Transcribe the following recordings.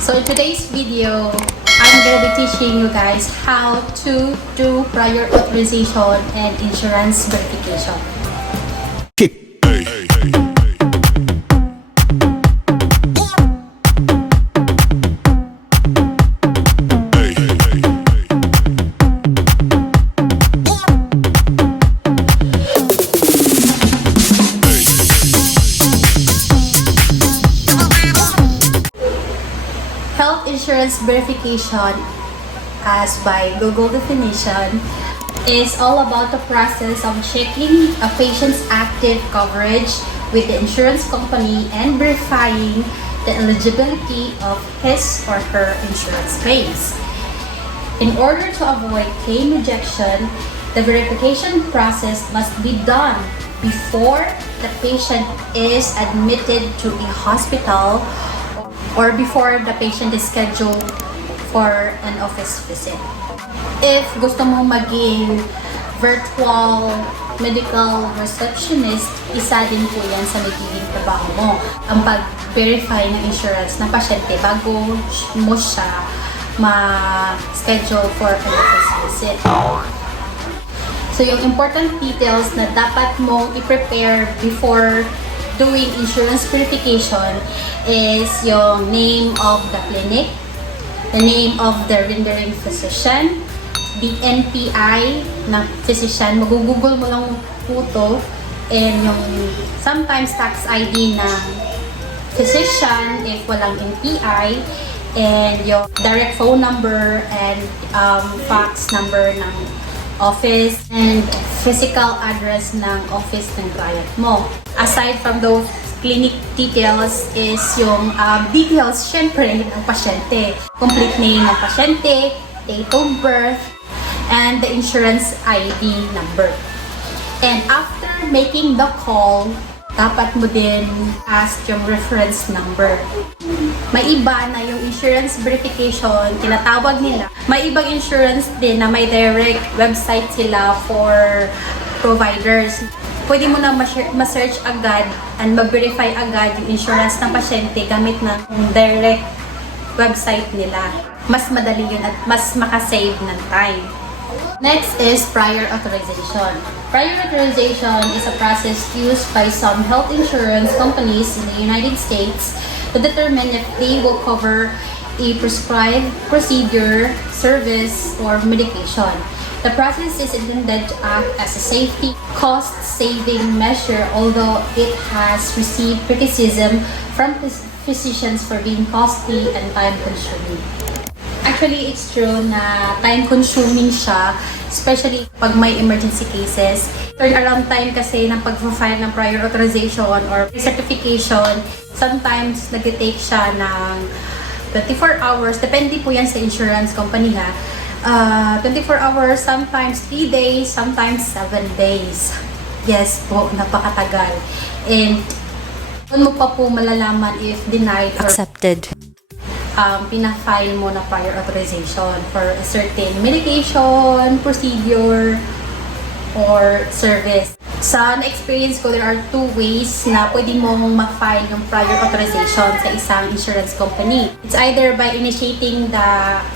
So in today's video, I'm going to be teaching you guys how to do prior authorization and insurance verification. Health insurance verification, as by Google definition, is all about the process of checking a patient's active coverage with the insurance company and verifying the eligibility of his or her insurance claims. In order to avoid claim rejection, the verification process must be done before the patient is admitted to a hospital or before the patient is scheduled for an office visit. If gusto mo maging virtual medical receptionist, isa din po yan sa magiging trabaho mo. Ang pag-verify ng insurance ng pasyente bago mo siya ma-schedule for an office visit. So yung important details na dapat mong i-prepare before doing insurance verification is yung name of the clinic, the name of the rendering physician, the NPI ng physician, mag-google mo lang po to, and yung sometimes tax ID ng physician if walang NPI, and yung direct phone number and fax number ng office and physical address ng office ng client mo. Aside from those clinic details is yung details syempre ng pasyente. Complete name ng pasyente, date of birth, and the insurance ID number. And after making the call, dapat mo din ask yung reference number. May iba na yung insurance verification, tinatawag nila. May ibang insurance din na may direct website sila for providers. Pwede mo na ma-search agad and mag-verify agad yung insurance ng pasyente gamit ng direct website nila. Mas madali yun at mas makasave ng time. Next is prior authorization. Prior authorization is a process used by some health insurance companies in the United States to determine if they will cover a prescribed procedure, service, or medication. The process is intended to act as a safety, cost-saving measure, although it has received criticism from physicians for being costly and time-consuming. Actually, it's true na time-consuming siya, especially pag may emergency cases. Turnaround time kasi ng pag-file ng prior authorization or certification, sometimes nag-take siya ng 24 hours. Depende po yan sa insurance company ha. 24 hours, sometimes 3 days, sometimes 7 days. Yes po, napakatagal. And doon mo pa po malalaman if denied or accepted. Pina-file mo na prior authorization for a certain medication, procedure, or service. Sa na-experience ko, there are two ways na pwede mong ma-file yung prior authorization sa isang insurance company. It's either by initiating the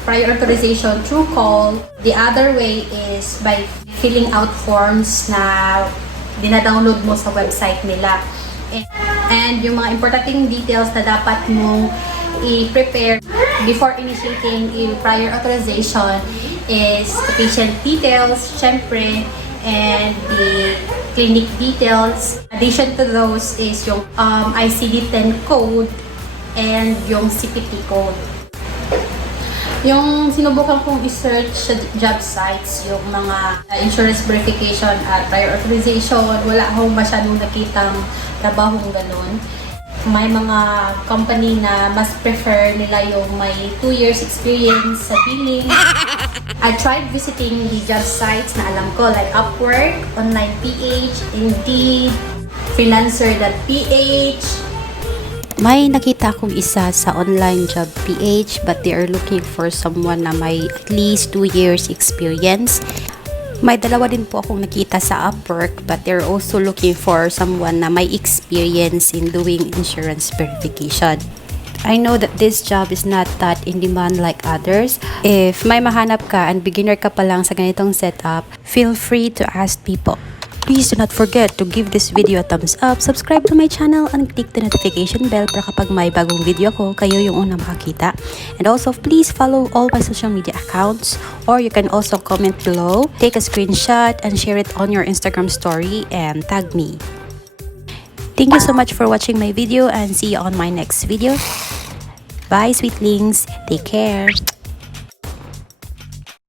prior authorization through call. The other way is by filling out forms na dina-download mo sa website nila. And yung mga importanteng details na dapat mong i-prepare before initiating a prior authorization is the patient details, syempre, and the clinic details. Addition to those is yung ICD-10 code and yung CPT code. Yung sinubukan kong i-search sa job sites, yung mga insurance verification at prior authorization, wala akong masyadong nakitang trabahong ganun. May mga company na mas prefer nila yung may 2 years experience sa billing. I tried visiting the job sites na alam ko like Upwork, Online PH, Indeed, Freelancer.ph. May nakita akong isa sa online job PH but they are looking for someone na may at least 2 years experience. May dalawa din po akong nakita sa Upwork but they're also looking for someone na may experience in doing insurance verification. I know that this job is not that in demand like others. If may mahanap ka and beginner ka pa lang sa ganitong setup, feel free to ask people. Please do not forget to give this video a thumbs up, subscribe to my channel, and click the notification bell para kapag may bagong video ko, kayo yung unang makakita. And also, please follow all my social media accounts, or you can also comment below, take a screenshot, and share it on your Instagram story, and tag me. Thank you so much for watching my video, and see you on my next video. Bye, sweetlings. Take care.